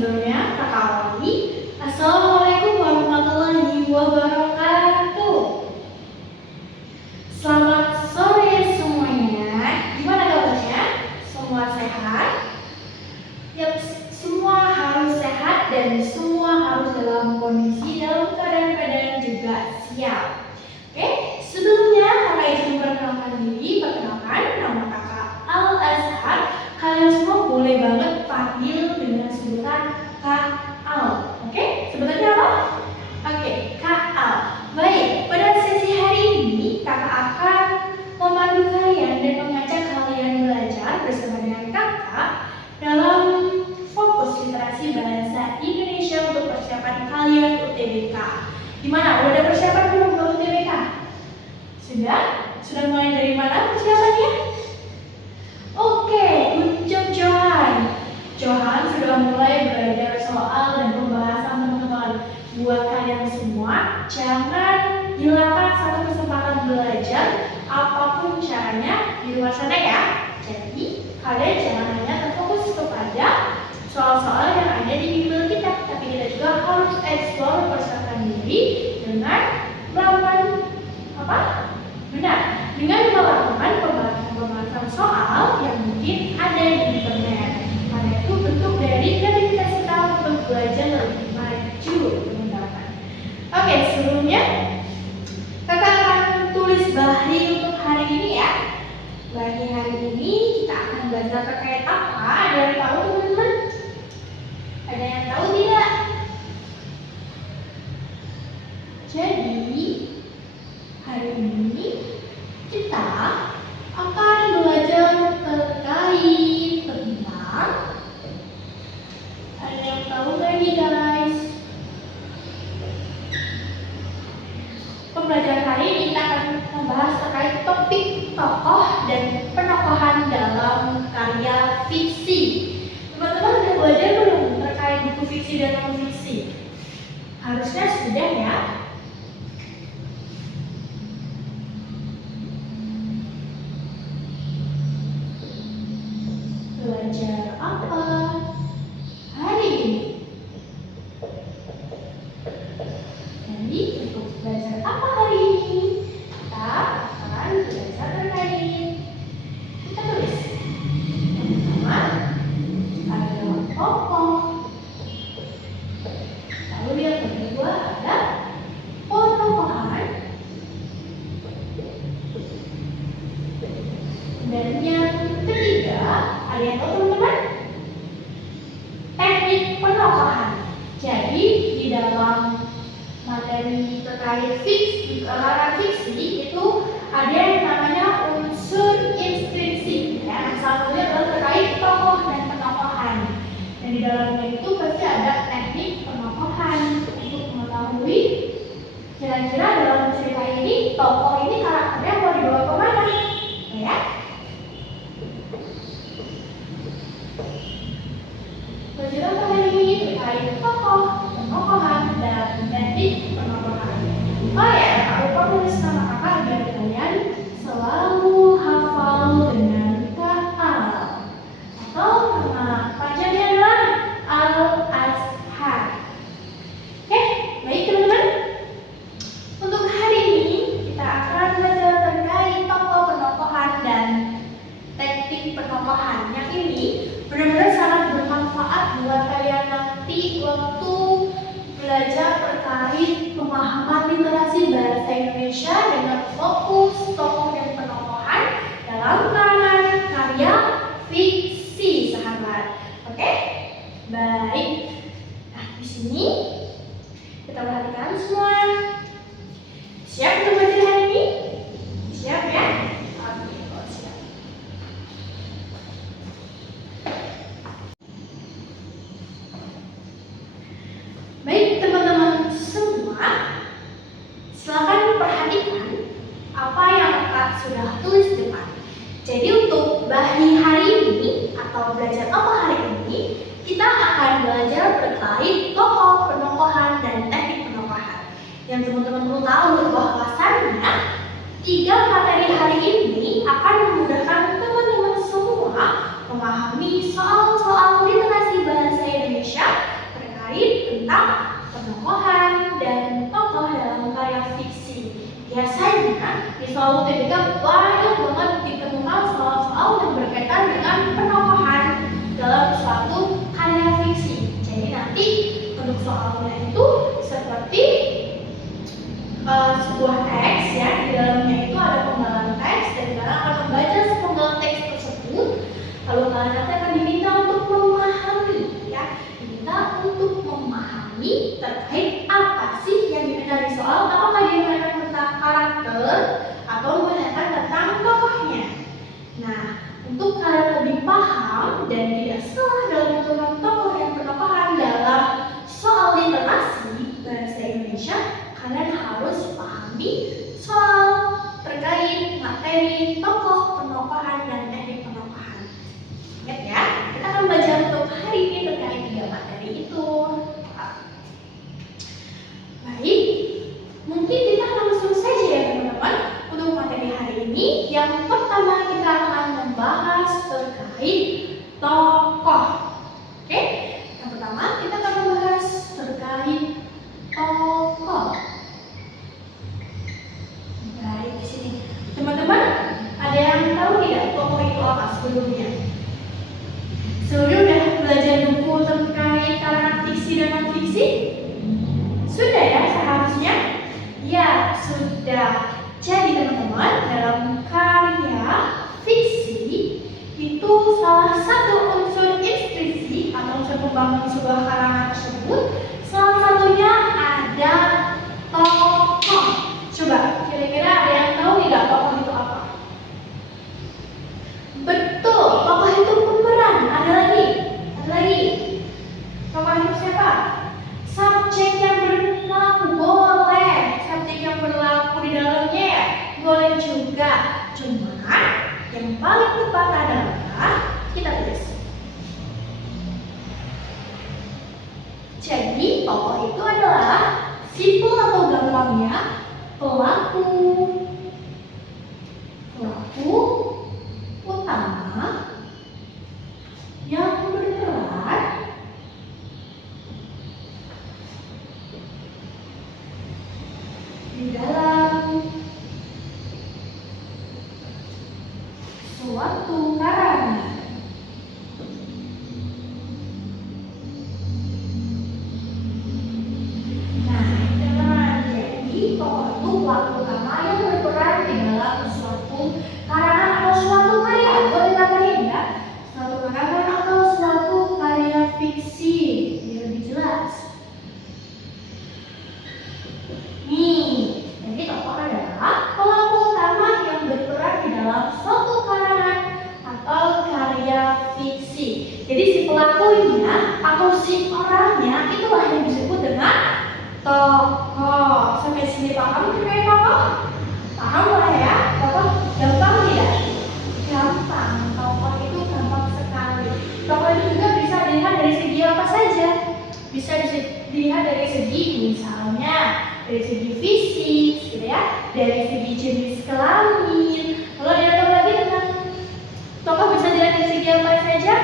sebelumnya kakak awali. Assalamualaikum warahmatullahi wabarakatuh. Selamat sore semuanya. Gimana kabarnya? Semua sehat? Yap, semua harus sehat dan semua harus dalam kondisi dalam keadaan juga siap. Oke, sebelumnya kakak izin memperkenalkan diri. Perkenalkan, nama kakak Al-Azhar. Kalian semua boleh banget panggil dengan sebutan Kak Al. Oke, sebutannya apa? Oke, Kak Al. Baik, pada sesi hari ini kakak akan memandu kalian dan mengajak kalian belajar bersama dengan kakak dalam fokus literasi bahasa Indonesia untuk persiapan kalian UTBK. Gimana? Udah ada persiapan belum untuk UTBK? Sudah? Sudah mulai dari mana persiapannya? Oke, good job Johan. Johan sudah mulai belajar soal dan pembahasan teman-teman. Buat kalian semua, jangan hilangkan satu kesempatan belajar apapun caranya di luar sana ya. Jadi, kalian jangan hanya terfokus kepada soal-soal yang ada di bimbel kita, tapi kita juga harus explore persiapan diri dengan melakukan apa? Benar, dengan melakukan pembahasan soal yang mungkin ada di internet. Karena itu bentuk dari kreativitas kita untuk belajar lebih maju, teman-teman. Oke, sebelumnya kakak akan tulis bahi untuk hari ini ya. Bahi hari ini kita akan belajar terkait apa? Ada yang tahu teman-teman? Ada yang tahu tidak? Jadi hari ini kita akan belajar terkait tentang, ada yang tahu nggak nih guys? Pembelajaran kali ini kita akan membahas terkait topik tokoh dan penokohan dalam karya fiksi. Teman-teman udah belajar belum terkait buku fiksi dan non fiksi? Harusnya sudah ya. Belajar apa hari ini? Jadi untuk belajar apa hari ini? Kita akan belajar terkait. Kita tulis. Pertama, ada tokoh. Lalu yang kedua ada penokohan. Dan yang ketiga, ada yang tahu teman-teman? Teknik penokohan. Jadi di dalam materi terkait fiksi, fiksi itu ada yang namanya unsur inskripsi. Ya, salah satunya adalah terkait tokoh dan penokohan. Dan di dalamnya itu pasti ada teknik penokohan untuk mengetahui kira-kira dalam cerita ini tokoh ini karakternya mau dibawa kemana, ya? Belajar apa hari ini terkait tokoh, penokohan, dan teknik penokohan. Oh ya, tak lupa tulis nama kakak biar kalian selalu hafal dengan Kak Al. Atau nama panjangnya adalah Al-Azhar. Oke, baik teman-teman. Untuk hari ini kita akan belajar terkait tokoh, penokohan, dan teknik penokohan. Yang ini benar-benar sangat bermanfaat buat kalian nanti waktu belajar terkait pemahaman literasi bahasa Indonesia dengan fokus tokoh dan penokohan dalam karangan karya fiksi, sahabat. Oke? Baik. Nah, di sini kita perhatikan semua. Siap untuk belajar hari ini? Siap ya? Oke, kalau siap. Baik teman-teman semua, silakan perhatikan apa yang kakak sudah tulis di depan. Jadi untuk bahi hari ini atau belajar apa hari ini, kita akan belajar terkait tokoh, penokohan, dan teknik penokohan. Yang teman-teman perlu tahu bahwasannya 3 materi hari ini akan memudahkan teman-teman semua memahami soal-soal literasi bahasa Indonesia soalnya itu seperti sebuah teks ya, di dalamnya itu ada penggalan teks dan kalian akan membaca sepenggal teks tersebut. Lalu kalian nanti akan diminta untuk memahami ya, diminta untuk memahami terkait apa sih yang diminta di soal, apakah dia menanyakan tentang karakter atau menanyakan tentang tokohnya. Nah, untuk kalian lebih paham dan tidak salah dalam menentukan tokoh dan penokohan dalam soal literasi bahasa Indonesia, kalian harus pahami soal terkait materi tokoh, penokohan, dan teknik penokohan. Ingat ya, kita akan belajar untuk hari ini terkait 3 materi itu. Baik, mungkin kita langsung saja ya teman-teman untuk materi hari ini. Yang pertama kita akan membahas terkait tokoh. Oke, yang pertama kita akan membahas terkait tokoh. Baik, di sini teman-teman ada yang tahu tidak tokoh itu apa sebelumnya? Sebelumnya udah belajar buku terkait karangan fiksi dan non fiksi? Sudah ya seharusnya? Ya sudah. Jadi teman-teman, dalam karya fiksi itu salah satu unsur inspirasi atau unsur pembangun sebuah karangan tersebut, salah satunya ada tokoh. Coba kira-kira ada yang tahu tidak tokoh itu apa? Betul, tokoh itu pemeran. Ada lagi? Tokoh itu siapa? Subjek yang berlaku, boleh. Subjek yang berlaku di dalamnya ya, boleh juga. Cuma yang paling tepat adalah kita tulis. Jadi tokoh itu adalah simpel atau gampangnya pelaku utama yang berperan di dalam suatu karangan. Nah, teman-teman, jadi tokoh itu pelaku utama yang berperan di dalam suatu karangan atau suatu karya. Boleh tambahin ya, suatu karangan atau suatu karya fiksi biar lebih jelas. Nih, jadi tokoh adalah pelaku utama yang berperan di dalam suatu karangan atau karya fiksi. Jadi si pelakunya atau si orangnya itulah yang disebut dengan tokoh. Sampai sini paham terkait tokoh? Paham lah ya? Tokoh gampang tidak? Gampang. Tokoh itu gampang sekali. Tokoh itu juga bisa dilihat dari segi apa saja. Bisa dilihat dari segi misalnya dari segi fisik, gitu ya, dari segi jenis kelamin. Kalau ada tahu lagi tentang tokoh bisa dilihat dari segi apa saja?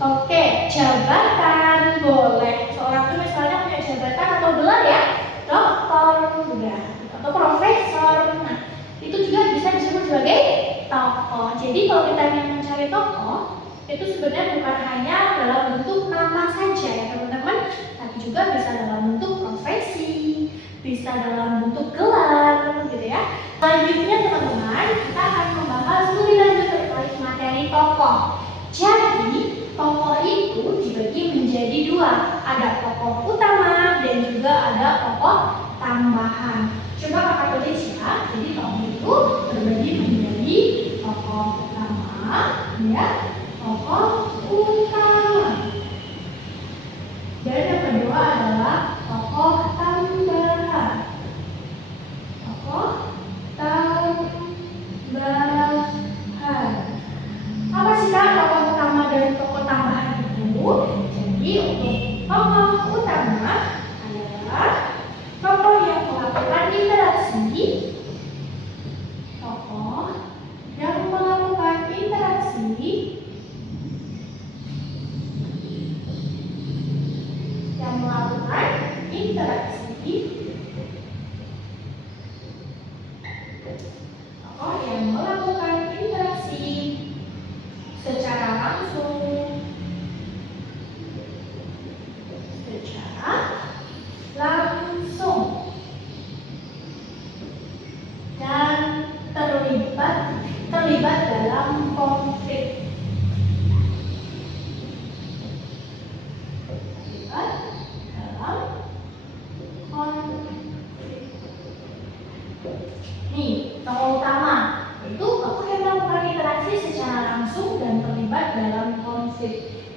Oke, jabatan boleh. Seorang itu misalnya punya jabatan atau gelar ya, doktor, udah, atau profesor. Nah, itu juga bisa disebut sebagai tokoh. Jadi kalau kita ingin mencari tokoh, itu sebenarnya bukan hanya dalam bentuk nama saja ya teman-teman, tapi juga bisa dalam bentuk profesi, bisa dalam bentuk gelar, gitu ya. Selanjutnya teman-teman, kita akan membahas lebih lanjut terkait materi tokoh. Jadi tokoh itu dibagi menjadi 2, ada tokoh utama dan juga ada tokoh tambahan. Coba kakak tulis ya. Jadi tokoh itu terbagi menjadi tokoh utama, ya, tokoh utama. Dan yang kedua adalah tokoh tambahan. Tokoh tambahan. Apa sih kan tokoh utama dan tokoh tambahan itu? Jadi untuk tokoh utama adalah tokoh yang melakukan interaksi, tokoh yang melakukan interaksi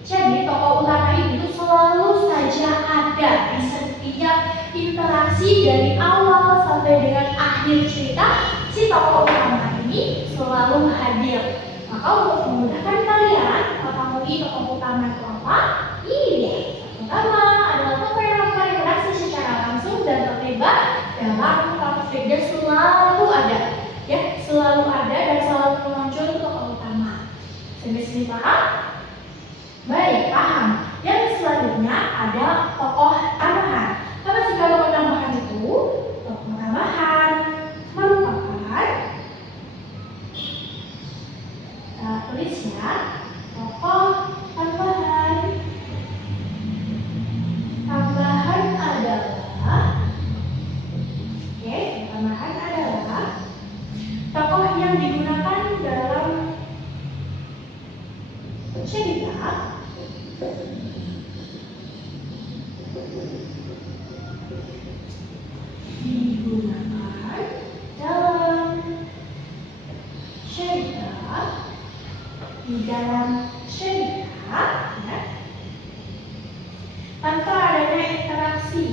Jadi tokoh utama itu selalu saja ada di setiap interaksi dari awal sampai dengan akhir cerita. Si tokoh utama ini selalu hadir. Maka untuk memudahkan kalian mengetahui tokoh utama itu apa, ini dia. Pertama adalah tokoh yang melakukan interaksi secara langsung dan terlibat dalam konflik. Dia selalu ada, ya, selalu ada dan selalu muncul tokoh utama. Sampai sini paham? Baik, paham. Yang selanjutnya ada tokoh tambahan. Apa sih tokoh tambahan itu? Tokoh tambahan merupakan, tulis ya, tokoh tambahan. Tambahan adalah, oke, tambahan adalah tokoh yang digunakan dalam cerita di dalam cerita, ya, tanpa adanya interaksi.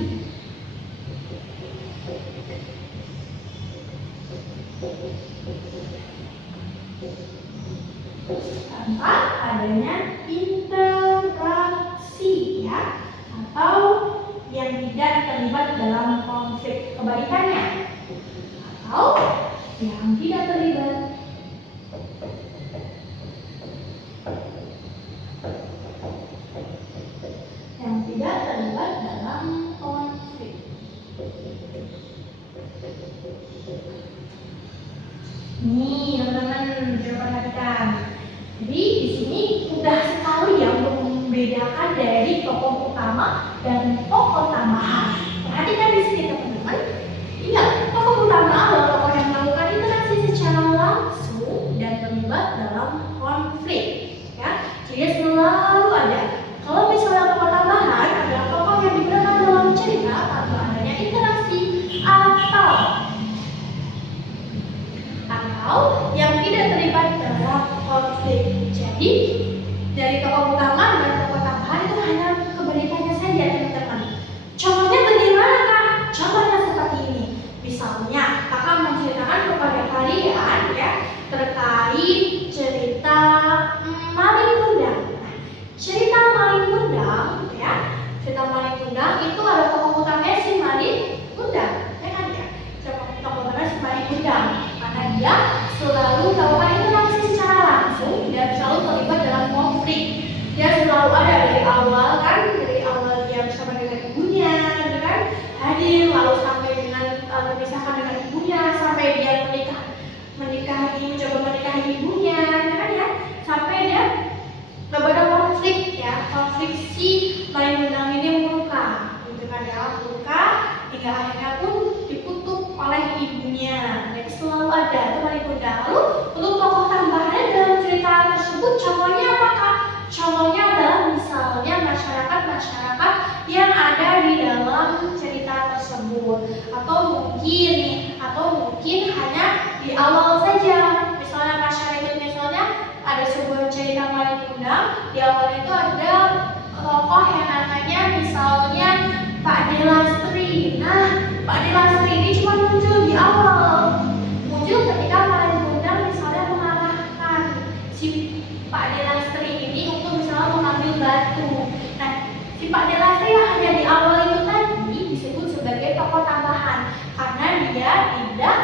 Tanpa adanya interaksi, ya, atau yang tidak terlibat dalam konflik. Kebalikannya, atau yang tidak terlibat dalam konflik. Nih teman-teman, coba perhatikan. Jadi di sini mudah sekali ya untuk membedakan dari tokoh utama dan tokoh tambahan. Perhatikan di sini teman-teman. Ingat, tokoh utama adalah tokoh yang melakukan interaksi secara langsung dan terlibat dalam konflik. Ya, jadi selalu ada. Kalau misalnya tokoh tambahan adalah tokoh yang digunakan dalam cerita tanpa adanya interaksi atau yang tidak terlibat dalam konflik. Jadi dari tokoh utama dan tokoh tambahan itu hanya kebalikannya saja teman-teman. Contohnya bagaimana Kak? Contohnya seperti ini. Misalnya kakak menceritakan kepada kalian ya terkait cerita Maling Kundang. Cerita Maling Kundang, ya, cerita Maling Kundang itu ada tokoh utamanya si Maling Kundang, ya kan ya? Tokoh utamanya si Maling Kundang, karena dia selalu melakukan interaksi secara langsung dan selalu terlibat dalam konflik. Dia selalu ada dari awal kan, dari awal dia bersama dengan ibunya, kan, hadir lalu sampai dengan berpisahkan dengan ibunya sampai dia mencoba menikahi ibunya, kan ya, sampai dia kepada konflik ya, konflik si Maling Kundang ini meluka, gitu kan ya, meluka hingga akhirnya pun dikutuk oleh ibunya. Dan selalu ada itu Maling Kundang. Lalu untuk tokoh tambahannya dalam cerita tersebut, contohnya apakah? Contohnya adalah misalnya masyarakat yang ada di dalam cerita tersebut, atau mungkin hanya di awal saja. Misalnya ada sebuah cerita Maling Kundang, di awal itu ada tokoh yang namanya misalnya Pak Delastri. Nah, Pak Delastri ini cuma muncul di awal, muncul ketika Maling Kundang misalnya mengarahkan si Pak Delastri ini untuk misalnya mengambil batu. Nah, si Pak Delastri yang hanya di awal itu tadi disebut sebagai tokoh tambahan karena dia tidak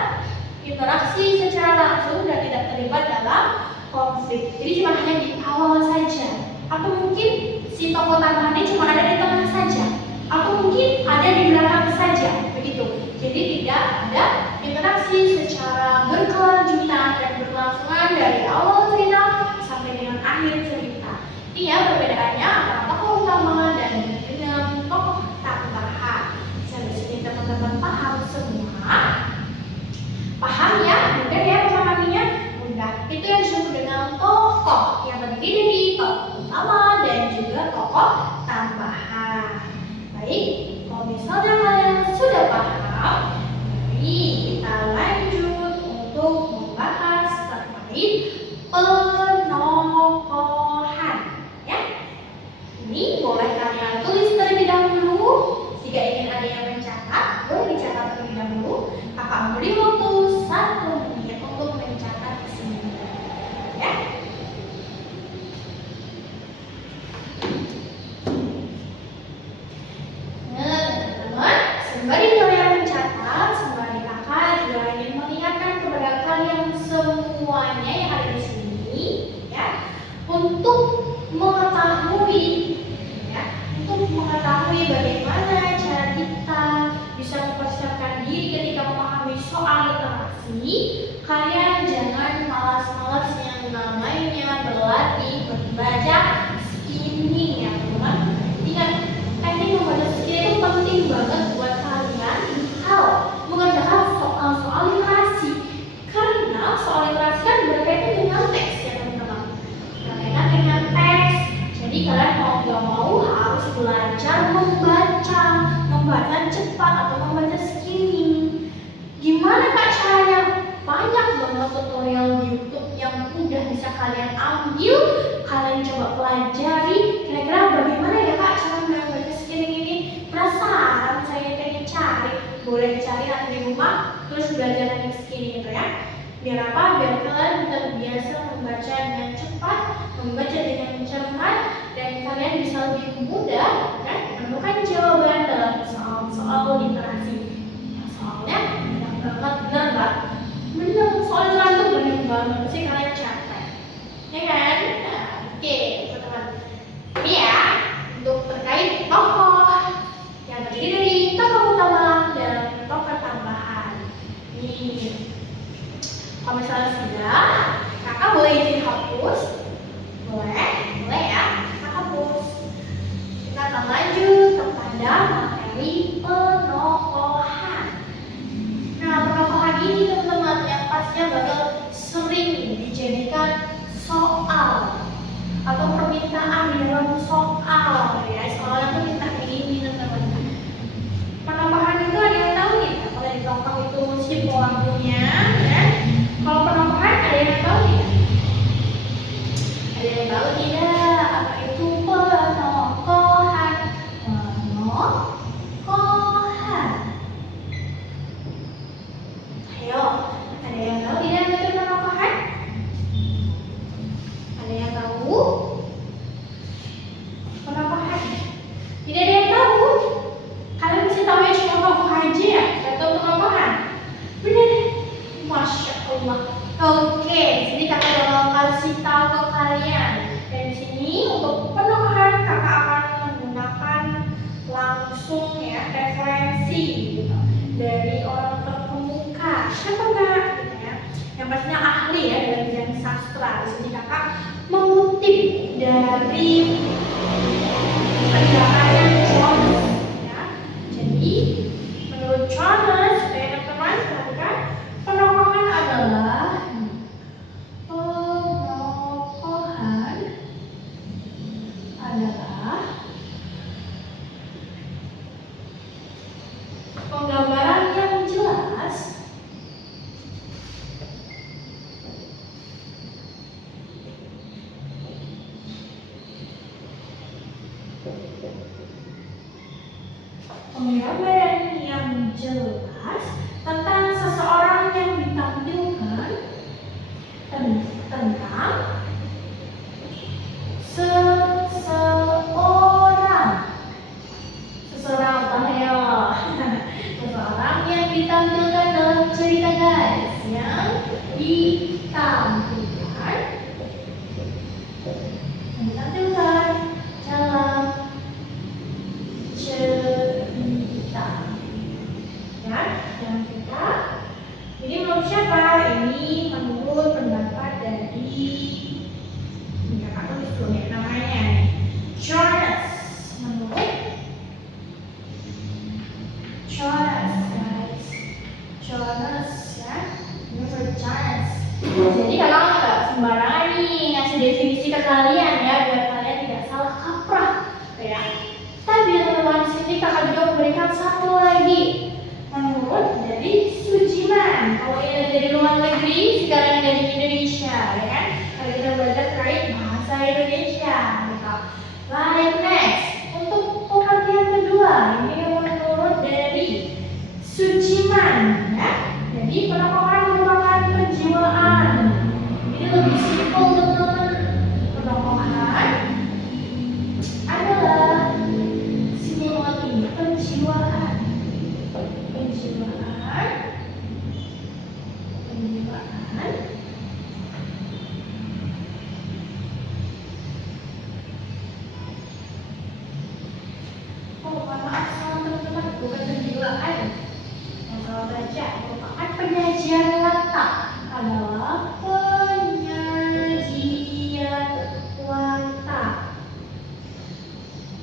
interaksi secara langsung dan tidak terlibat dalam konflik. Jadi cuma hanya di awal saja. Atau mungkin si tokoh tambahan ini cuma ada di tengah saja. Atau mungkin ada di belakang saja. Begitu. Jadi tidak ada interaksi secara berkelanjutan dan berlangsungan dari awal cerita sampai dengan akhir cerita. Ini ya perbedaannya antara tokoh utama dan dengan tokoh tambahan. Sampai sini teman-teman paham semua? Paham ya? Mudah ya memahaminya? Mudah. Itu yang disebut dengan tokoh yang terdiri dari tokoh utama dan juga tokoh tambahan. Baik, kalau misalnya kalian sudah paham, mari kita lanjut untuk membahas terkait penokohan. Ya, Ini boleh kalian tulis terlebih dahulu. Jika ingin ada yang mencatat, boleh dicatat terlebih dahulu. Kakak beri waktu 1 menit untuk mencatat di sini. Ya. Nah, teman-teman, sembari kalian mencatat, sembari kakak juga ingin mengingatkan kepada kalian semuanya yang ada di sini, ya, untuk mengetahui bagaimana cara kita bisa mempersiapkan diri ketika memahami soal literasi. Kalian jangan malas-malas yang namanya berlatih membaca skimming, ya teman-teman. Ingat, teknik membaca skimming itu penting banget buat kalian mengerjakan soal-soal literasi, karena soal literasi kan berkaitan dengan teks, ya teman-teman. Berkaitan dengan teks. Jadi kalian mau gak mau harus belajar membaca cepat atau membaca skimming. Gimana Kak caranya? Banyak banget tutorial di YouTube yang udah bisa kalian ambil, kalian coba pelajari. Kira-kira bagaimana ya Kak cara membaca skimming ini? Penasaran? Saya pengen cari. Boleh cari nanti di rumah, terus belajar teknik skimming itu ya. Biar apa? Biar kalian terbiasa membaca dengan cepat, membaca dengan cermat, dan kalian bisa lebih mudah kan menemukan jawaban dalam soal literasi. Soalnya banyak banget, bener nggak? Bener, soal literasi itu banyak banget, pasti kalian capek, ya kan? Nah, oke, teman-teman. Ini ya untuk terkait tokoh yang terdiri dari tokoh utama dan tokoh tambahan. Nih, kalau misalnya sudah, kakak boleh izin hapus. Boleh ya, kita hapus. Kita akan lanjut kepada materi penokohan. Nah, penokohan ini teman-teman yang pastinya bakal sering dijadikan soal atau permintaan di dalam soal, ya. Soalnya tuh minta ini teman-teman. Penokohan itu ada yang tahu nih? Kalau di tokoh itu si pelakunya, ya. Kalau penokohan ada yang tahu nih? Ada yang tahu tidak apa itu penokohan? Penokohan. Ayo, ada yang tahu tidak apa itu penokohan? Ada yang tahu? Penokohan. Tidak ada yang tahu? Kalian mesti tahu ya cuma tokoh aja ya, atau penokohan? Benar? Masya Allah. Oke, jadi kakak bakal kasih tahu ke kalian. Dan di sini untuk penokohan kakak akan menggunakan langsung ya referensi gitu dari orang terkemuka. Siapa enggak? Gitu ya. Yang pastinya ahli ya dalam bidang sastra. Di sini kakak mengutip dari penjelasan Jones. Ya. Jadi menurut Jones, teman-teman perhatikan, penokohan adalah penggambaran yang jelas tentang seseorang yang ditampilkan tentang seseorang apa ya? Seseorang yang ditampilkan dalam cerita, guys, yang ditampilkan dalam cerita, ya, dalam cerita. Ini menurut siapa? Ini menurut pendapat dari kakak tulis dulu ya namanya, Jones. Menurut Jones, guys, Jones ya, menurut Jones. Jadi kakak nggak sembarangan nih ngasih definisi ke kalian ya, biar kalian tidak salah kaprah, ya. Tapi teman-teman di sini kakak juga memberikan satu lagi menurut dari Sujiman. Kalau ini dari luar negeri, sekarang dari Indonesia, ya kan? Kalau kita belajar terkait bahasa Indonesia, gitu. Baik, next.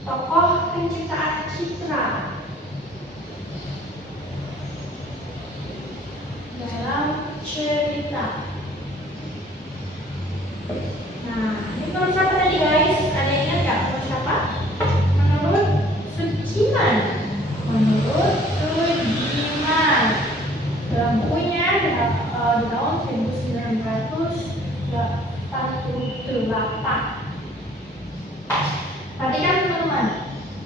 tokoh penciptaan citra dalam cerita. Nah, ini kalau siapa tadi guys? Ada yang ingat nggak? Kalau siapa? Menurut Sujiman. Menurut Sujiman. Dalam bukunya di tahun 1948. Perhatikan teman-teman.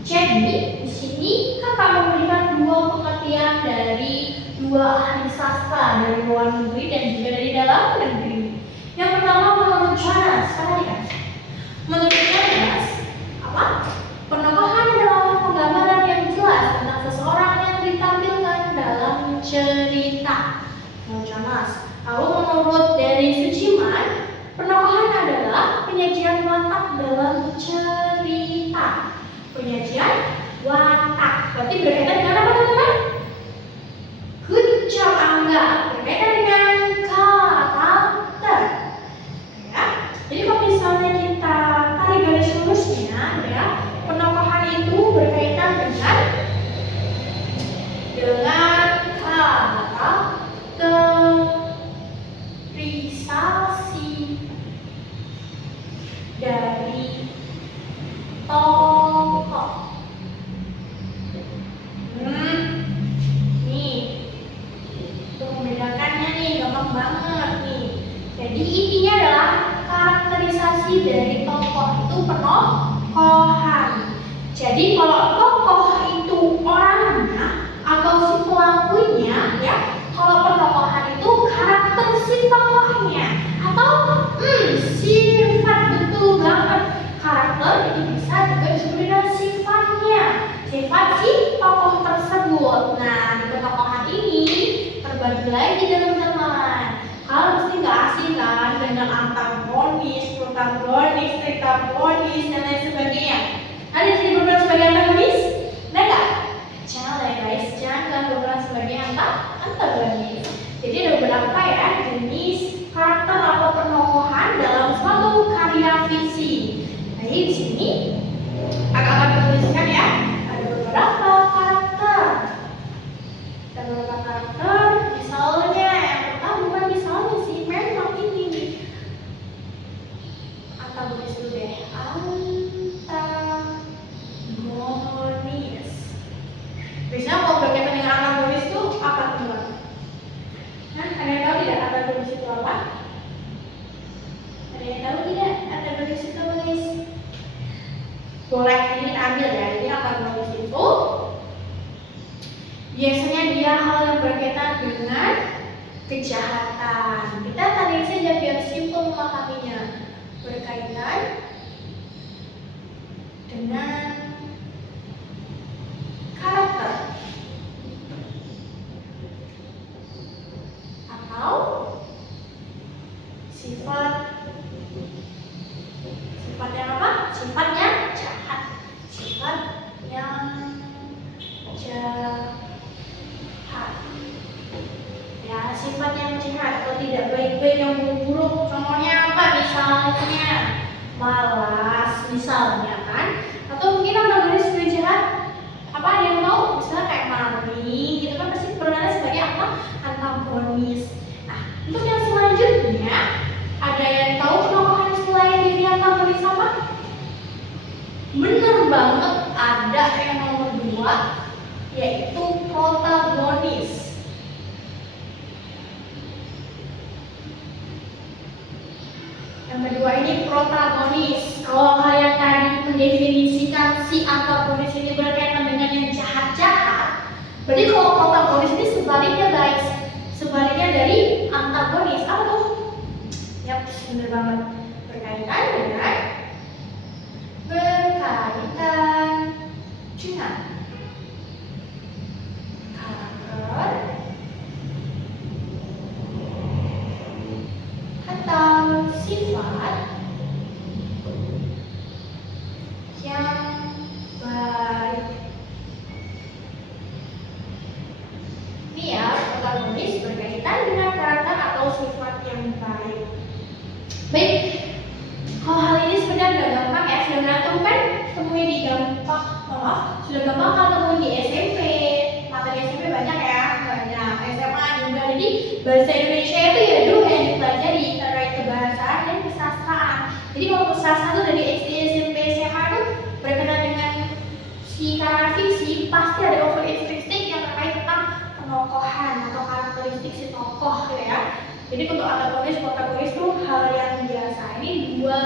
Jadi di sini kakak memberikan dua pengertian dari dua ahli sastra dari luar negeri dan juga dari dalam negeri. Yang pertama menurut Jonas, perhatikan. Menurut Jonas, apa? Penokohan adalah penggambaran yang jelas tentang seseorang yang ditampilkan dalam cerita. Menurut Jonas. Lalu menurut dari Sujiman, penokohan adalah penyajian watak dalam cerita. Penyajian watak. Berarti berkaitan dengan apa teman-teman? Good job Angga. Berkaitan dengan karakter. Ya. Jadi kalau misalnya kita tarik garis lurusnya, ya, penokohan itu berkaitan dengan karakterisasi dari tokoh. Nih, untuk membedakannya nih, gampang banget nih. Jadi intinya adalah karakterisasi dari tokoh itu penokohan. Jadi kalau tokoh itu orangnya atau si pelakunya, ya, kalau penokohan itu karakter si tokohnya atau sifat, betul banget. Karakter itu bisa juga disebut dengan sifatnya, sifat si tokoh tersebut. Nah, di penokohan ini terbagi lagi teman-teman. Kalau mesti nggak asing kan dengan antagonis, protagonis, tritagonis dan lain sebagainya. Ada yang disebut sebagai antagonis? Nah, nggak? Jangan ya guys, jangan berperan sebagai antagonis. Jadi ada beberapa ya jenis karakter atau penokohan dalam suatu karya fiksi. Nah, di sini akan tuliskan ya, ada beberapa karakter. Ada beberapa karakter, misalnya yang pertama bukan misalnya sih, memang ini nih. Antagonis dulu deh. Antagonis. Biasanya kalau berkaitan dengan antagonis itu apa teman-teman? Ada yang tahu tidak antagonis itu apa? Ada yang tahu tidak antagonis itu guys? Boleh ini ambil ya. Jadi antagonis itu biasanya dia hal yang berkaitan dengan kejahatan. Kita tadi saja biar simpel memahaminya. Berkaitan dengan karakter atau sifat. Sifatnya apa? Sifatnya jahat. Sifat yang jahat. Ya, sifat yang jahat atau tidak baik-baik, yang buruk. Contohnya apa? Misalnya malas, misalnya kan? Atau mungkin antagonis sebagai jahat. Apa ada yang tahu? Misalnya kayak maling, gitu kan pasti berada sebagai apa? Antagonis. Nah, untuk yang selanjutnya, ada yang tahu penokohan selain diri antagonis apa? Bener banget, ada yang nomor 2, yaitu protagonis. Yang kedua ini protagonis. Kalau kalian tadi mendefinisikan si antagonis ini berkaitan dengan yang jahat-jahat, berarti kalau protagonis ini sebaliknya guys, sebaliknya dari antagonis. Apa tuh? Yap, bener banget. Berkaitan dengan karakter atau sifat yang baik. Ini ya, protagonis berkaitan dengan karakter atau sifat yang baik. Baik, kalau hal ini sebenarnya udah gampang ya, sudah berantem kan semuanya? ketemu di sudah gampang kan ketemu di SMP. Materi SMP banyak ya, banyak. SMA juga. Jadi bahasa Indonesia itu ya dulu yang dipelajari terkait kebahasaan dan kesastraan. Jadi kalau kesastraan itu dari SD, SMP, SMA itu berkenaan dengan si karya fiksi, pasti ada over-interesting yang terkait tentang penokohan atau karakteristik si tokoh ya. Jadi untuk antagonis, protagonis itu hal yang biasa. Ini dua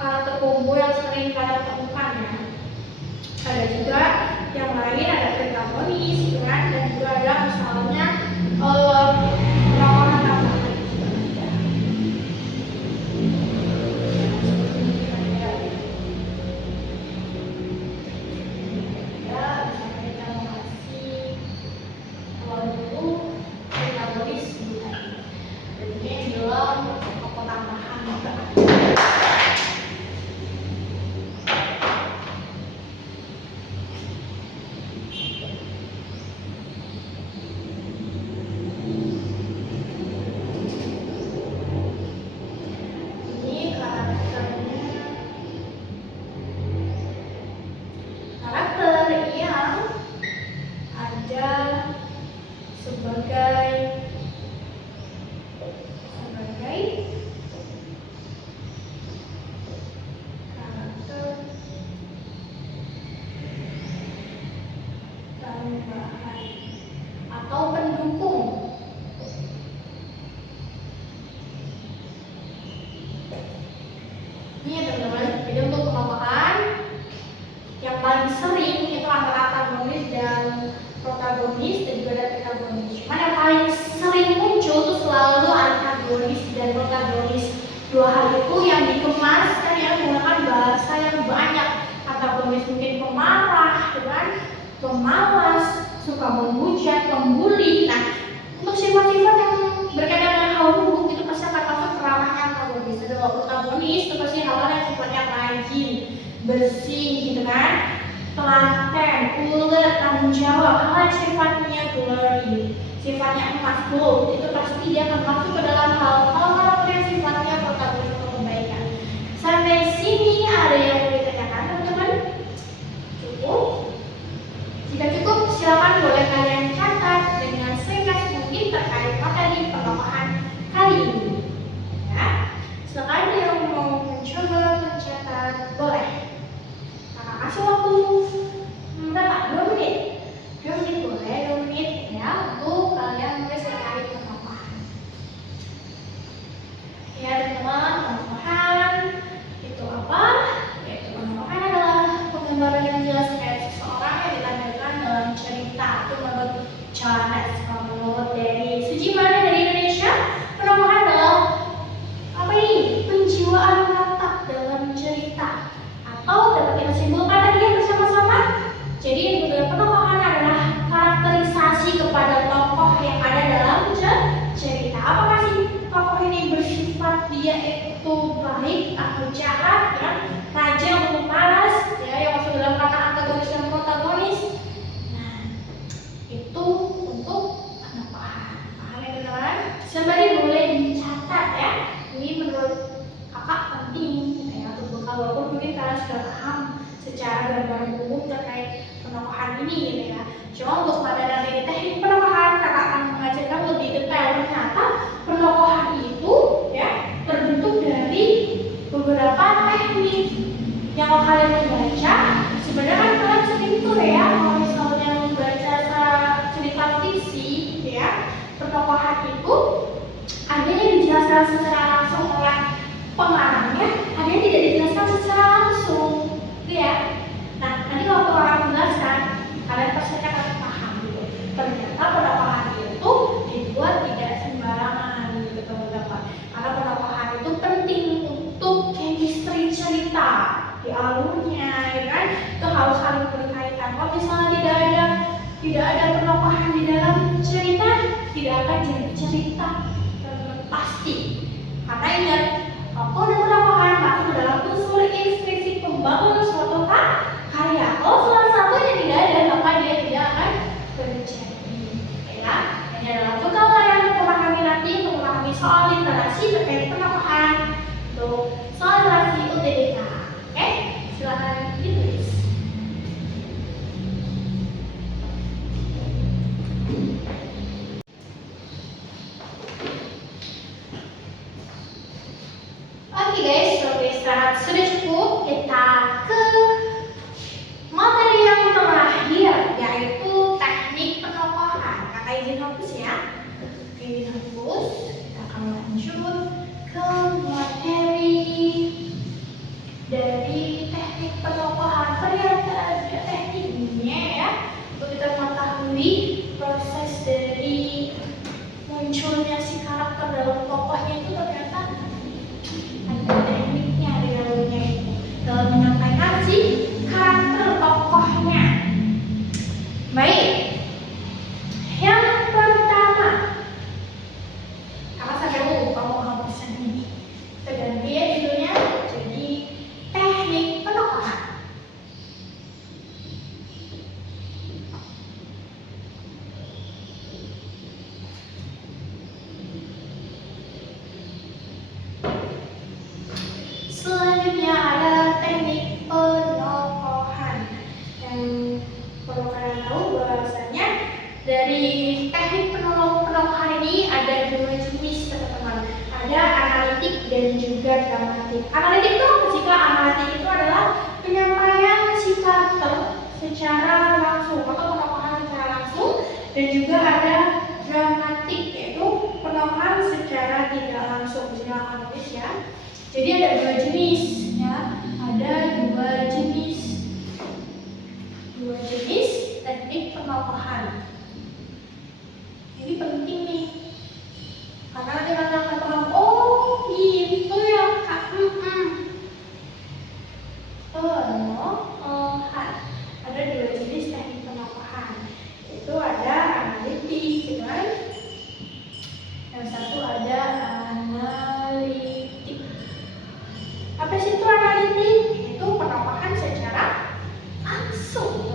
karakter combo yang sering kalian temukan ya. Ada juga yang lain, ada protagonis gitu kan, dan juga ada misalnya penokohan tambahan juga ada. Ya, misalnya kita mau kasih kalau dulu protagonis juga. Jadi ini adalah tokoh tambahan juga. Atau pendukung. Ini ya teman-teman, jadi untuk penokohan yang paling sering itu antara antagonis dan protagonis, dan juga ada protagonis. Cuman yang paling sering muncul itu selalu antagonis dan protagonis. Dua hal itu yang dikemas kan ya menggunakan bahasa yang banyak. Antagonis mungkin pemarah, kan? Pemalas, suka menghujat, membuli. Nah, untuk sifat-sifat yang berkaitan dengan hal buruk itu pasti akan masuk ke ranahnya antagonis. Ada protagonis itu pasti hal-hal yang sifatnya rajin, bersih, gitu kan, telaten, ulet, tanggung jawab, hal yang sifatnya glory, sifatnya emas gold, itu pasti dia akan masuk ke dalam hal-hal yang sifatnya protagonis atau kebaikan. Sampai sini ada yang mau ditanyakan teman-teman? Cukup? Jika cukup, silakan boleh kalian catat dengan singkat mungkin terkait materi penokohan kali ini. Ya, silakan ada yang mau mencoba mencatat, boleh. Kakak kasih waktu berapa? 2 menit. 2 menit boleh, 2 menit ya untuk kalian menulis terkait penokohan. Ya teman-teman, penokohan itu apa? Yaitu penokohan adalah penggambaran yang jelas terkait seseorang yang ditampilkan dalam cerita. Itu menurut Charles, menurut dari Sujimana dari Indonesia, penokohan adalah apa ini? Penjiwaan watak dalam cerita, atau dapat kita simpulkan tadi ya bersama-sama. Jadi penokohan adalah karakterisasi kepada tokoh yang ada dalam cerita. Apakah si tokoh ini bersifat dia itu baik atau jahat, ya, raja atau pemalas, ya, yang masuk dalam kata antagonis dan protagonis. Nah, itu untuk penokohan. Paham ya teman-teman? Sembari boleh dicatat ya. Ini menurut kakak penting ya untuk bekal, walaupun mungkin kalian sudah paham secara gambaran umum terkait penokohan ini gitu ya. Cuma untuk pada nanti di teknik penokohan kakak akan mengajarkan lebih detail. Ternyata penokohan itu ya terbentuk dari beberapa teknik yang kalau kalian membaca. Sebenarnya kan kalian sering tuh ya kalau misalnya membaca cerita fiksi ya, penokohan itu ada yang dijelaskan secara langsung oleh pengarangnya, ada yang tidak dijelaskan secara langsung gitu ya. Nah, nanti kalau orang menjelaskan, kalian pasti akan paham gitu. Ternyata penokohan itu dibuat tidak sembarangan gitu teman-teman. Karena penokohan itu penting untuk chemistry cerita, di alurnya, ya kan? Itu harus saling berkaitan. Kalau misalnya tidak ada penokohan di dalam cerita, tidak akan jadi cerita pasti. Karena ingat, tokoh dan penokohan masuk dalam unsur inspirasi pembangunan suatu karya. Kalau salah satunya tidak ada, maka dia tidak akan terjadi. Ya, ini adalah bekal kalian untuk memahami nanti, untuk memahami soal literasi terkait penokohan, untuk soal literasi UTBK. Oke, silakan ditulis. Dari teknik penokohan ini ada dua jenis, teman-teman. Ada analitik dan juga dramatik. Analitik itu apa sih, Kak? Analitik itu adalah penyampaian si karakter secara langsung atau penokohan secara langsung, dan juga ada dramatik yaitu penokohan secara tidak langsung. Di sini akan tulis ya. Jadi ada dua jenis ya. Ada dua jenis teknik penokohan. Ini penting nih, karena nanti kalian akan paham. Oh gitu ya Kak. Penokohan ada dua jenis teknik penokohan. Itu ada analitik dengan yang satu ada analitik. Apa sih itu analitik? Itu penokohan secara langsung.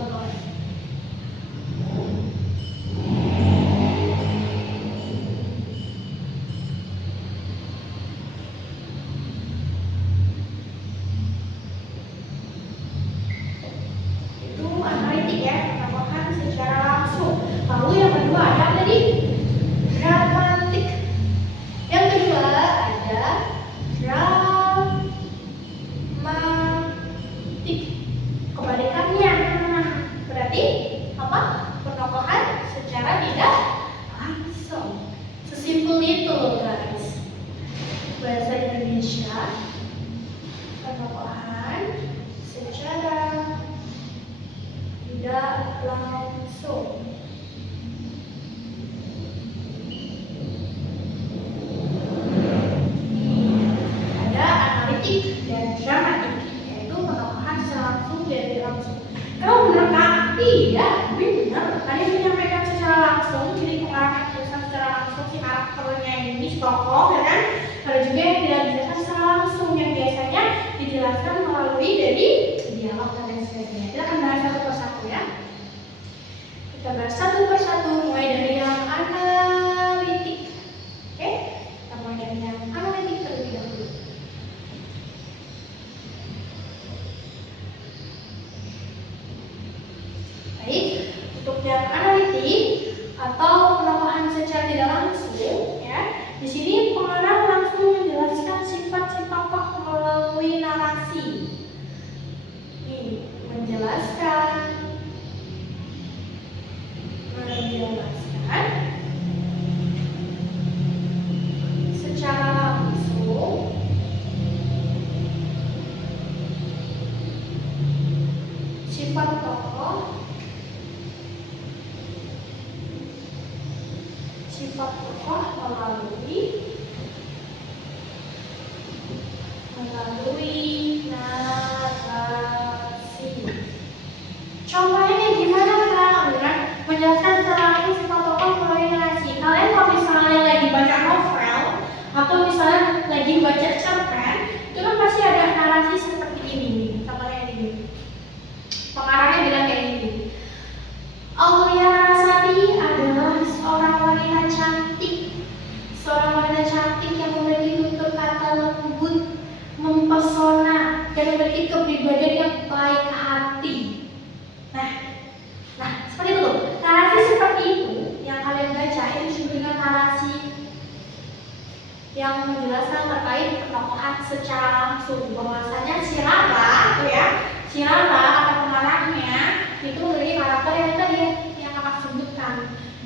Tokoh, ya kan? Ada juga yang tidak dijelaskan secara langsung, yang biasanya dijelaskan melalui dari dialog dan sebagainya. Kita akan bahas satu persatu ya. Kita bahas satu persatu, mulai dari yang analitik. Oke? Kita mulai dari yang analitik terlebih dahulu. Baik, untuk yang analitik atau penokohan secara tidak langsung, ya. Di sini pengarang langsung menjelaskan sifat si tokoh melalui narasi. Nih, menjelaskan secara langsung sifat tokoh melalui narasi. Contohnya gimana Kak? Menjelaskan secara langsung sifat tokoh melalui narasi. Kalian kalau misalnya lagi baca novel atau misalnya lagi baca cerpen, itu kan pasti ada narasi seperti ini nih. Contohnya ini. Pengarangnya bilang kayak gini. Aulia Rasati adalah seorang wanita cantik yang memiliki tutur kata lembut, mempesona, dan memiliki kepribadian yang baik hati. Nah, seperti itu loh. Narasi seperti itu yang kalian baca itu disebut dengan narasi yang menjelaskan terkait penokohan secara langsung. Bahwasanya si Rara, itu ya, si Rara atau pengarangnya itu memiliki karakter yang tadi yang kakak sebutkan,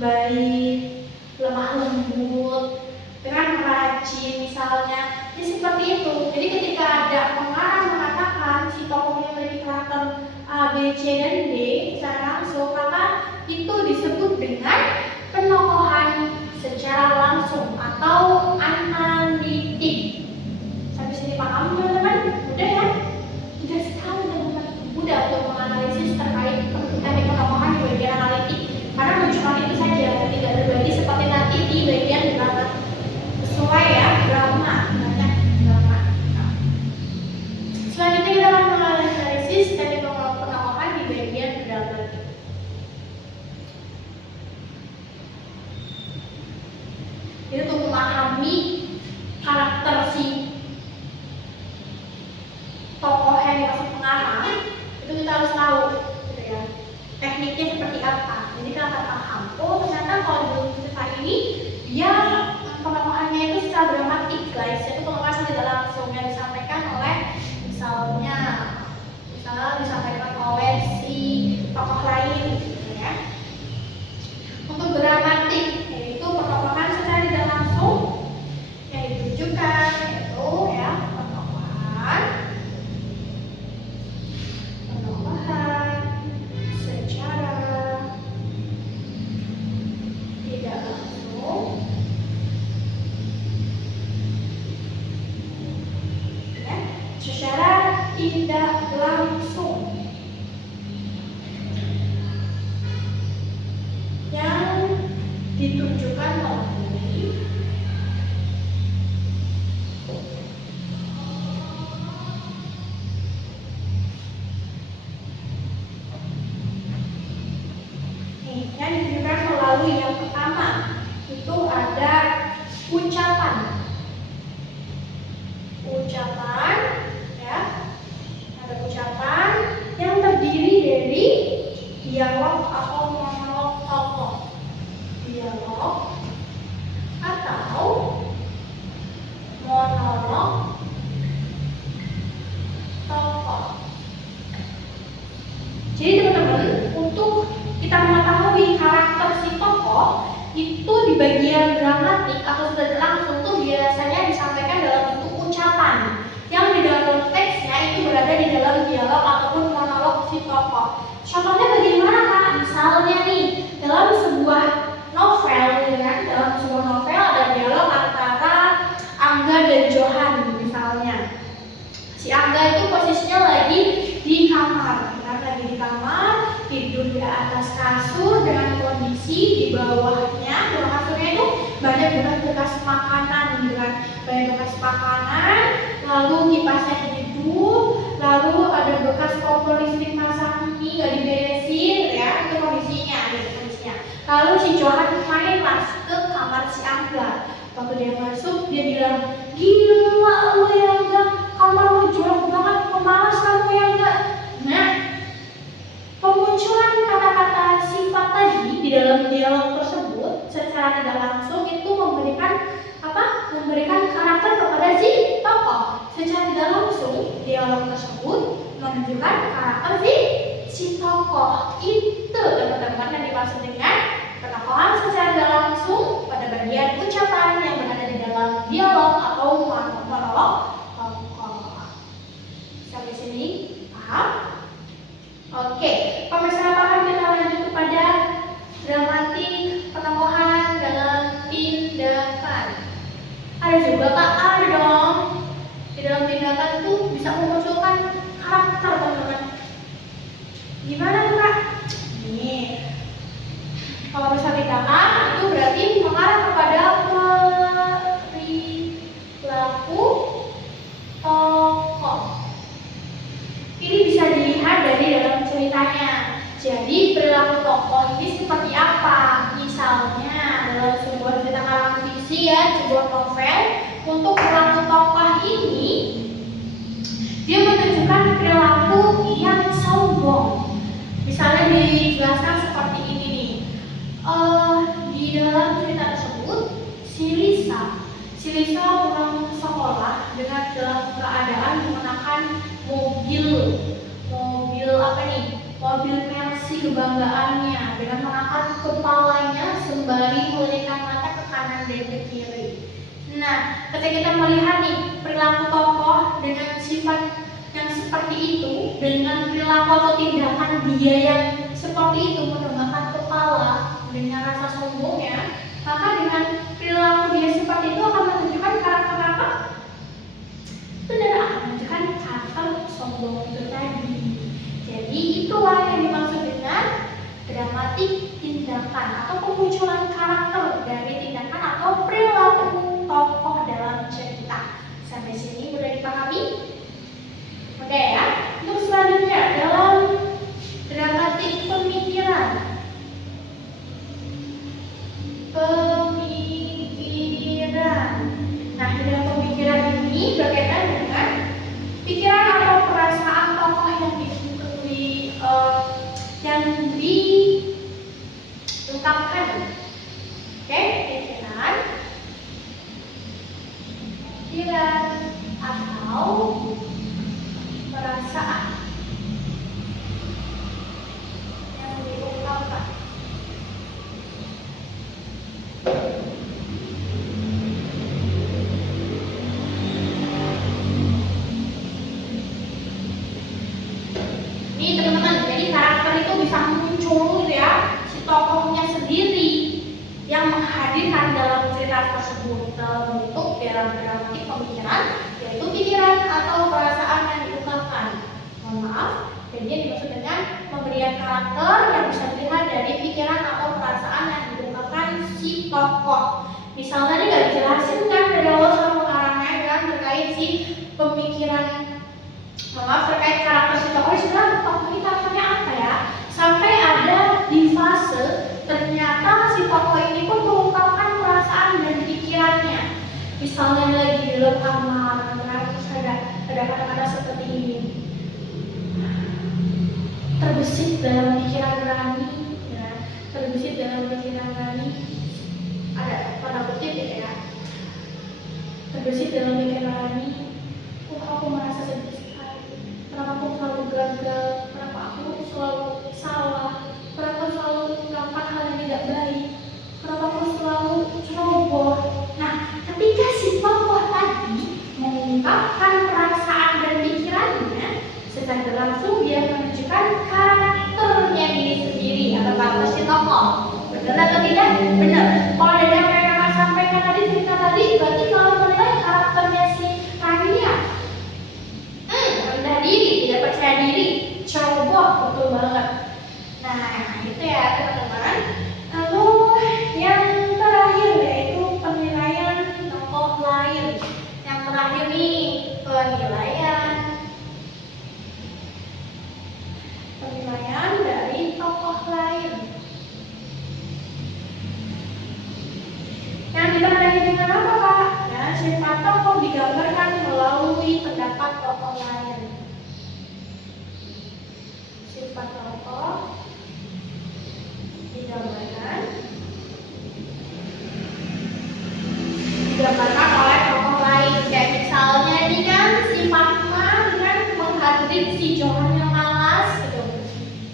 baik, lemah lembut, dengan rajin misalnya, ya seperti itu. Jadi ketika ada pengarang mengatakan si tokohnya memiliki karakter A, B, C, dan D secara langsung, maka itu disebut dengan penokohan secara langsung atau analitik. Sampai sini paham teman-teman? Mudah ya? Mudah sekali teman-teman. Mudah untuk menganalisis terkait teknik penokohan di bagian analitik. Karena cuma itu saja, tidak terbagi seperti nanti di bagian drama. Sesuai ya, drama, banyak drama. Selanjutnya kita akan menganalisis teknik penokohan di bagian drama. Itu untuk memahami karakter si tokoh yang dimaksud pengarang, itu kita harus tahu gitu ya, tekniknya seperti apa. Jadi kita akan paham, oh ternyata nih, yang ditujukan melalui yang pertama itu ada ucapan, ya, ada ucapan yang terdiri dari dialog atau monolog tokoh, Jadi teman-teman, untuk kita mengetahui karakter si tokoh itu di bagian dramatik atau sudah langsung tuh biasanya disampaikan dalam bentuk ucapan yang di dalam teksnya itu berada di dalam dialog ataupun monolog si tokoh. Contohnya bagaimana Kak? Misalnya nih, dalam sebuah novel, dalam sebuah novel ada dialog antara Angga dan Johan misalnya. Si Angga itu posisinya lagi di kamar, tidur di atas kasur dengan kondisi di bawahnya kasurnya itu banyak bekas makanan, banyak bekas makanan, lalu kipasnya hidup, lalu ada bekas kompor listrik masak mie nggak diberesin, ya itu kondisinya. Lalu si Johan main masuk ke kamar si Angga. Waktu dia masuk dia bilang, gila lu ya Angga, kamar lu jorok banget, pemalas kamu ya Angga. Nah, pemunculan kata-kata sifat tadi di dalam dialog tersebut secara tidak langsung itu memberikan karakter kepada si tokoh. Secara tidak langsung dialog tersebut menunjukkan karakter si tokoh. Itu teman-teman yang dimaksud dengan penokohan secara tidak langsung pada bagian ucapan yang berada di dalam dialog atau monolog tokoh. Sampai sini paham? Oke, pemirsa paham, kita lanjut kepada dramatik penokohan dalam tindakan. Ada juga Kak, ada dong. Di dalam tindakan itu bisa memunculkan karakter teman-teman. Gimana tuh Kak? Nih, kalau bisa tindakan itu berarti mengarah kepada perilaku tokoh. Ini bisa dilihat dari dalam ceritanya. Jadi perilaku tokoh ini seperti apa? Misalnya dalam sebuah cerita karangan fiksi, ya, sebuah novel, untuk perilaku tokoh ini dia menunjukkan perilaku yang sombong. Misalnya dijelaskan seperti ini nih. Di dalam cerita tersebut, si Lisa pulang sekolah dengan dalam keadaan menggunakan mobil Mercy kebanggaannya dengan mengangkat kepalanya sembari melirikan mata ke kanan dan ke kiri. Nah, ketika kita melihat nih perilaku tokoh dengan sifat yang seperti itu, dengan perilaku atau tindakan dia yang seperti itu menundukkan kepala dengan rasa sombongnya, maka dengan perilaku dia seperti itu akan menunjukkan karakter apa? Benar, akan menunjukkan karakter sombong itu tadi. Jadi itulah yang dimaksud dengan dramatik tindakan atau pemunculan karakter dari tindakan atau perilaku tokoh dalam cerita. Sampai sini sudah dipahami? Oke ya. Untuk selanjutnya dalam dramatik pemikiran. Nah, dalam pemikiran ini berkaitan dengan pikiran atau perasaan tokoh yang diungkapkan. Oke, pikiran atau perasaan yang diungkapkan. Ini teman-teman, jadi karakter itu bisa muncul ya, si tokohnya sendiri yang menghadirkan dalam cerita tersebut dalam bentuk dramatik pemikiran, yaitu pikiran atau perasaan yang diungkapkan. Mohon maaf, jadi yang dimaksud dengan pemberian karakter yang bisa dilihat dari pikiran atau perasaan yang diungkapkan si tokoh. Misalnya tadi nggak dijelasin kan dari awal sama pengarangnya kan terkait si pemikiran, terkait karakter si tokoh. Sebenarnya tokoh ini karakternya apa ya? Sampai ada di fase misalnya lagi di dalam kamar, terus ada kata-kata seperti ini. Terbesit dalam pikiran Rani, ya, terbesit dalam pikiran Rani. Ada tanda kutip ya. Terbesit dalam pikiran Rani. Aku merasa sedih sekali. Kenapa aku selalu gagal? Kenapa aku selalu salah? Kenapa aku selalu melakukan hal yang tidak baik? Kenapa aku selalu ceroboh? Nah, ketika si tokoh tadi mengungkapkan perasaan dan pikirannya, secara langsung dia menunjukkan karakternya diri sendiri atau karakter si tokoh. Benar atau tidak? Benar. Kalau ada yang kakak sampaikan tadi cerita tadi, berarti kalau menilai karakternya si Rania rendah diri, tidak percaya diri, ceroboh, betul banget. Nah, itu ya teman-teman. Lalu yang terakhir yaitu penilaian tokoh lain. Yang terakhir nih, penilaian dari tokoh lain. Yang ditandai dengan apa, Kak? Nah, sifat tokoh digambarkan melalui pendapat tokoh lain. Sifat tokoh digambarkan oleh tokoh lain. Kayak misalnya ini kan si Fatma kan menghadiri si Johan yang malas gitu.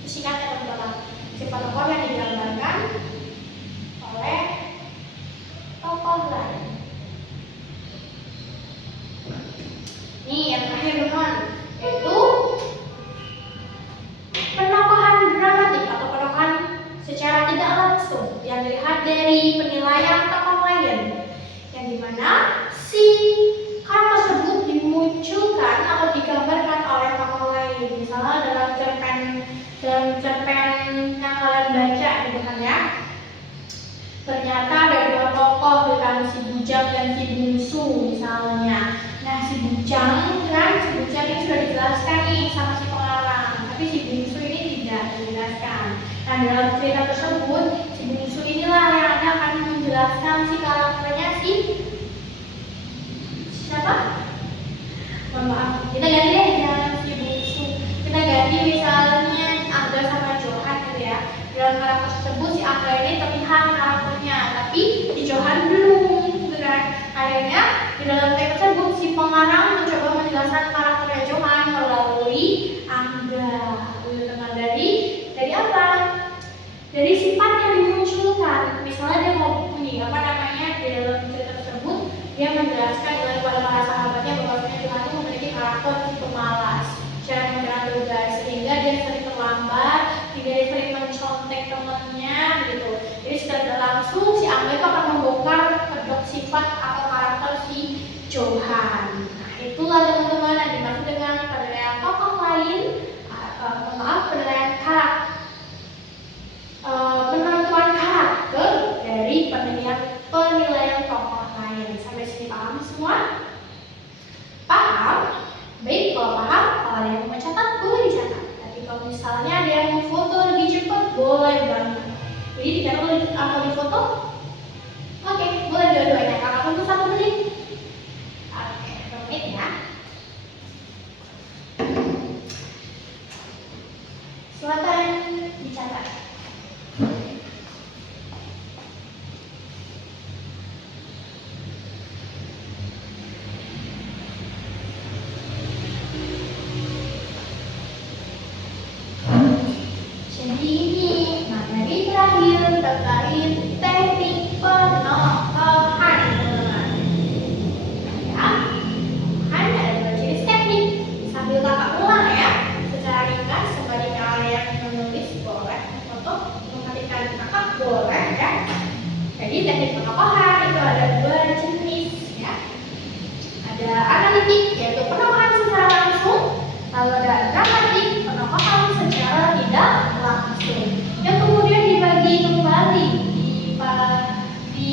Singkat ya teman-teman. Sifat tokoh yang digambarkan oleh tokoh lain. Nih yang terakhir teman, yaitu penokohan dramatik atau penokohan secara tidak langsung yang dilihat dari penilaian tokoh lain, yang dimana si karakter tersebut dimunculkan atau digambarkan oleh tokoh lain. Misalnya dalam cerpen yang kalian baca gitu kan ya. Ternyata ada dua tokoh dengan si Bujang dan si Bungsu misalnya. Nah si Bujang ini sudah dijelaskan nih sama si pengarang, tapi si Bungsu ini tidak dijelaskan. Nah dalam cerita tersebut si Bungsu inilah yang akan menjelaskan si karakternya siapa? Mohon maaf, kita ganti deh dengan si Bungsu. Kita ganti misalnya Angga sama Johan gitu ya. Dalam karakter tersebut si Angga ini terlihat karakternya, tapi di Johan belum gitu kan. Akhirnya di dalam teks tersebut si pengarang mencoba menjelaskan karakternya Johan melalui Angga. Dari apa? Dari sifat yang dimunculkan. Misalnya dia mau bunyi di dalam cerita tersebut dia menjelaskan kepada para sahabatnya bahwa Johan itu memiliki karakter si pemalas, cara menjalankan tugas, sehingga dia sering terlambat, dia sering mencontek temannya gitu. Jadi secara langsung si Angga itu akan membongkar kedok sifat atau karakter si Johan. Nah itulah teman-teman yang dimaksud dengan penilaian tokoh lain, penilaian karakter. Penentuan karakter dari penilaian tokoh lain. Sampai sini paham semua? Paham? Baik, kalau paham, kalau ada yang mau mencatat, boleh dicatat. Tapi kalau misalnya ada yang mau foto lebih cepat, boleh banget. Jadi dicatat atau difoto? Oke, boleh dua-duanya. Kakak tunggu 1 menit. Oke, 1 menit ya. Silakan dicatat. Jadi ini materi terakhir terkait teknik penokohan teman-teman. Ya, kan ada 2 jenis teknik. Sambil kakak ulang ya, secara ringkas sembari kalian menulis boleh, untuk memperhatikan kakak boleh ya. Jadi teknik penokohan itu ada 2 jenis ya. Ada analitik yaitu penokohan secara langsung, lalu ada dramatik penokohan secara tidak langsung, yang kemudian dibagi kembali di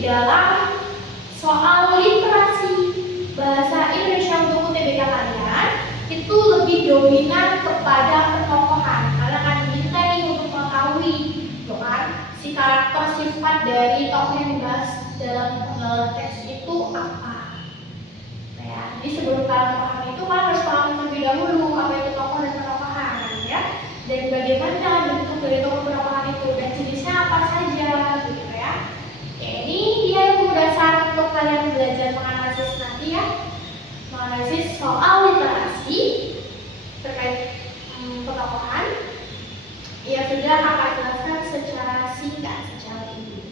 di dalam soal literasi bahasa Indonesia untuk UTBK kalian itu lebih dominan kepada penokohan. Kalian akan diminta nih untuk mengetahui tuh kan, si karakter sifat dari tokoh yang dibahas dalam teks itu apa. Ya, jadi sebelum kalian paham itu kalian harus paham terlebih dahulu apa itu tokoh dan penokohan ya, dan bagaimana bentuk dari tokoh penokohan itu dan jenisnya apa saja gitu ya. Oke, ini dia ilmu dasar untuk kalian belajar menganalisis nanti ya, menganalisis soal literasi terkait penokohan yang sudah akan jelaskan secara singkat, secara ini.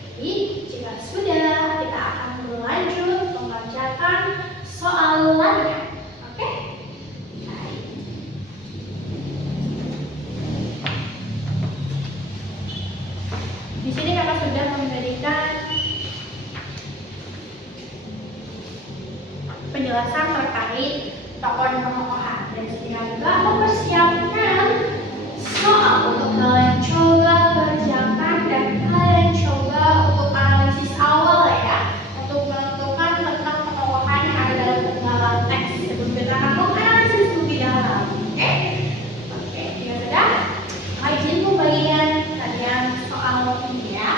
Jadi jika sudah, kita akan berlanjut mengerjakan soalannya. Oke? Baik. Di sini kakak sudah memberikan penjelasan terkait tokoh dan penokohan, dan sekarang juga mempersiapkan soal untuk kalian coba kerjakan dan kalian coba untuk analisis awal ya, untuk menentukan tentang penokohan yang ada dalam penggalan teks sebelum kita akan menganalisis lebih dalam. Oke, ya sudah. Izin pembagian kalian soal ini ya.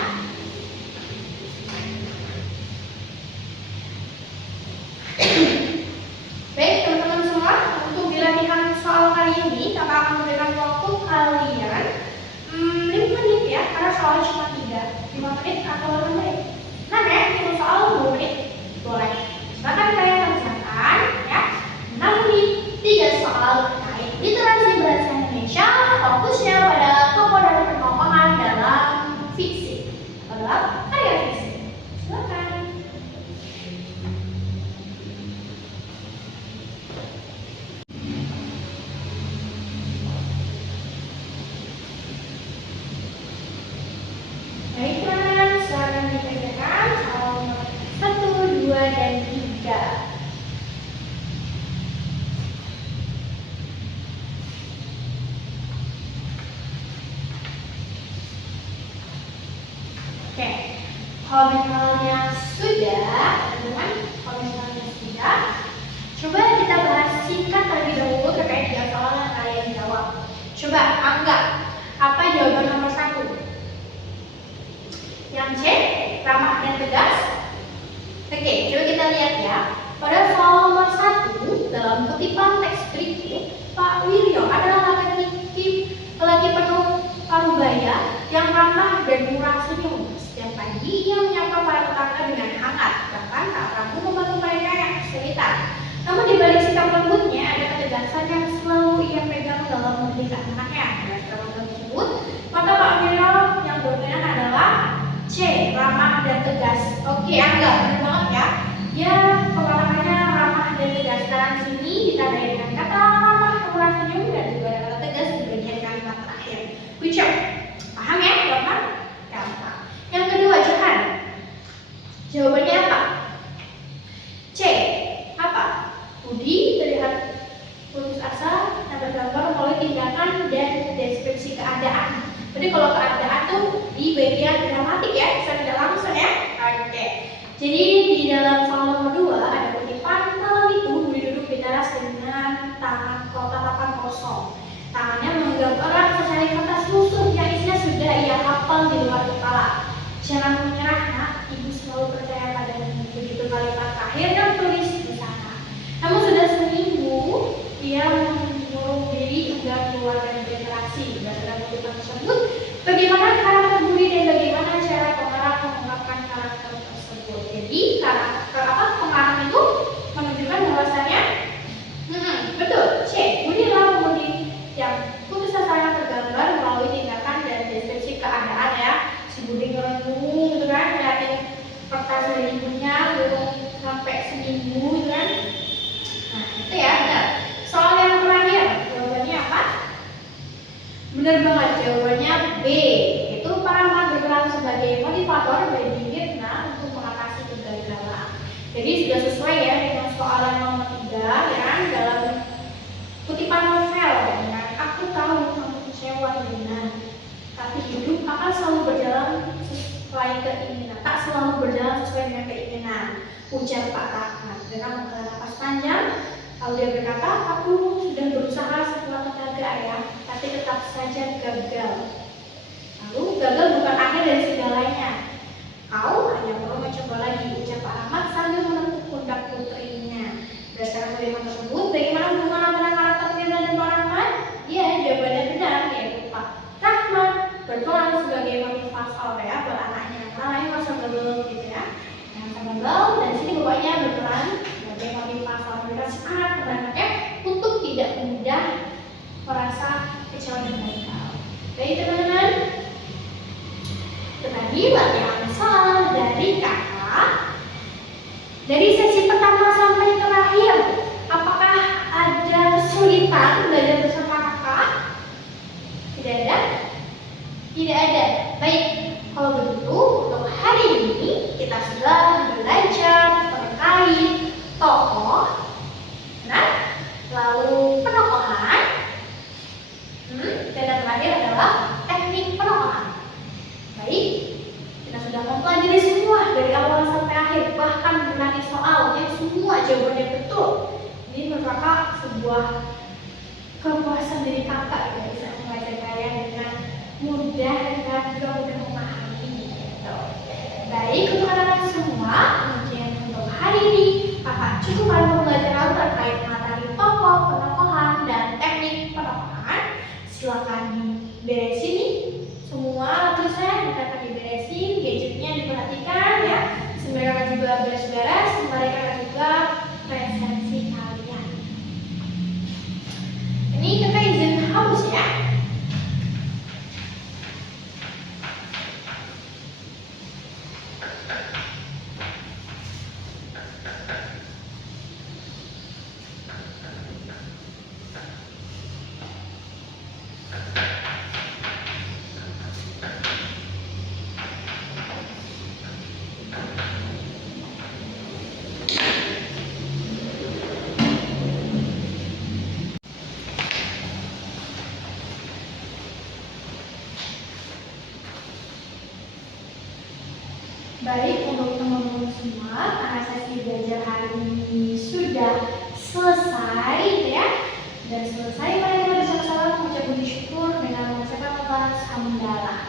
Baik teman-teman semua, untuk latihan soal kali ini kakak akan memberikan waktu kalian 5 menit ya, karena soalnya cuma 5 menit atau 5 menit. Nah ya, untuk soal 2 menit boleh. Silakan kalian kerjakan ya, 6 menit 3 soal terkait literasi bahasa Indonesia, fokusnya pada tokoh dan penokohan dalam fiksi, dalam karya fiksi. Silakan. Baiklah, silakan dikerjakan soal nomor 1, 2, dan 3. Oke, kalau misalnya sudah, teman-teman, kalau misalnya sudah, coba kita bahas singkat terlebih dahulu terkait 3 soal yang kalian jawab. Coba anggap apa jawaban nomor 1? Yang C, ramah dan tegas. Oke, coba kita lihat ya. Pada soal nomor 1, dalam kutipan teks berikut, Pak Wiryo adalah lelaki penuh parubaya yang ramah dan murah senyum. Setiap pagi ia menyapa para tetangga dengan hangat, bahkan tak ragu membantu mereka yang kesulitan. Namun di balik sikap lembutnya ada ketegasan yang selalu ia pegang dalam mendidik anaknya. Dalam tersebut, maka Pak Wiryo yang dominan adalah C, ramah dan tegas. Oke, anggap benar banget ya. Ya, pengalamannya ramah dan tegas. Sekarang sini ditandai dengan kata ramah, murah senyum, dan juga ada kata tegas di bagian kalimat terakhir. Ucap, paham ya? Gampang? Gampang. Yang kedua, Johan. Jawabannya apa? C, apa? Budi terlihat putus asa dan bergambar melalui tindakan dan deskripsi keadaan. Jadi kalau keadaan tuh di bagian gramatik ya, bisa tidak langsung ya. Oke. Jadi di dalam soal nomor 2 ada kutipan malam itu Budi duduk di teras dengan tatapan kosong. Tangannya memegang erat secari kertas lusuh yang isinya sudah ia hafal di luar kepala. Jangan menyerah nak, ibu selalu percaya padamu. Begitu kalimat terakhir yang tulis di sana. Namun sudah seminggu ia mengurung diri enggan keluar dari berinteraksi. Berdasarkan kutipan tersebut, bagaimana karakter Budi dan bagaimana cara pengarang mengungkapkan karakter tersebut. Jadi karakter pengarang itu menunjukkan bahwasanya betul, C, Budi adalah pengemudi yang putus asanya tergambar melalui tindakan dan deskripsi keadaan ya. Si Budi ngerenung gitu kan, ngeliatin kertas dari ibunya belum sampai seminggu gitu kan. Nah itu ya, benar. Soal yang terakhir, jawabannya apa? Benar banget, jawabannya B. Itu Paramat berperan sebagai motivator bagi Mirna untuk mengatasi kegagalan. Jadi sudah sesuai ya dengan soalan nomor 3 ya kan, dalam kutipan novel dengan aku tahu kamu kecewa Mirna, tapi hidup akan selalu berjalan sesuai keinginan, tak selalu sesuai dengan keinginan, ujar Pak Rahmat dengan menghela napas panjang. Lalu dia berkata, aku sudah berusaha sekuat tenaga ya, tapi tetap saja gagal. Lalu gagal bukan akhir dari segalanya. Kau hanya perlu mencoba lagi, ujar Pak Rahmat sambil menepuk pundak putrinya. Berdasarkan kalimat tersebut, bagaimana hubungan antara karakter Mirna dan Pak Rahmat? Ya, jawabannya benar, yaitu Pak Rahmat berperan sebagai motivator ya buat anaknya. Namanya masa bubble gitu ya. Masa bubble dan sini bapaknya berperan sebagai motivator. Mereka semangat kepada anaknya untuk tidak mudah merasa kecewa dan gagal. Baik teman-teman, itu tadi latihan soal dari kakak. Dari sesi pertama sampai terakhir, apakah ada kesulitan belajar bersama kakak? Tidak ada? Tidak ada. Baik, kalau begitu untuk hari ini kita sudah belajar terkait tokoh, nah, lalu penokohan, dan yang terakhir adalah teknik penokohan. Baik, kita sudah mempelajari semua dari awal sampai akhir, bahkan mengenai soal yang semua jawabannya betul. Ini merupakan sebuah kepuasan dari kakak yang bisa mengajar kalian dengan mudah dan juga mudah memahami. Gitu. Baik, untuk anak-anak semua, mungkin untuk hari ini kakak cukupkan pembelajaran terkait materi tokoh, penokohan, dan teknik penokohan. Silakan diberesin nih semua tulisannya, kita akan diberesin, gadgetnya diperhatikan ya. Sebenarnya kakak juga beres-beres, sembari kakak juga presensi kalian. Ini kakak izin hapus ya. Baik, untuk teman-teman semua, karena sesi belajar hari ini sudah selesai ya. Dan selesai, mari kita bersama-sama mengucap puji syukur dengan mengucapkan lafaz hamdalah.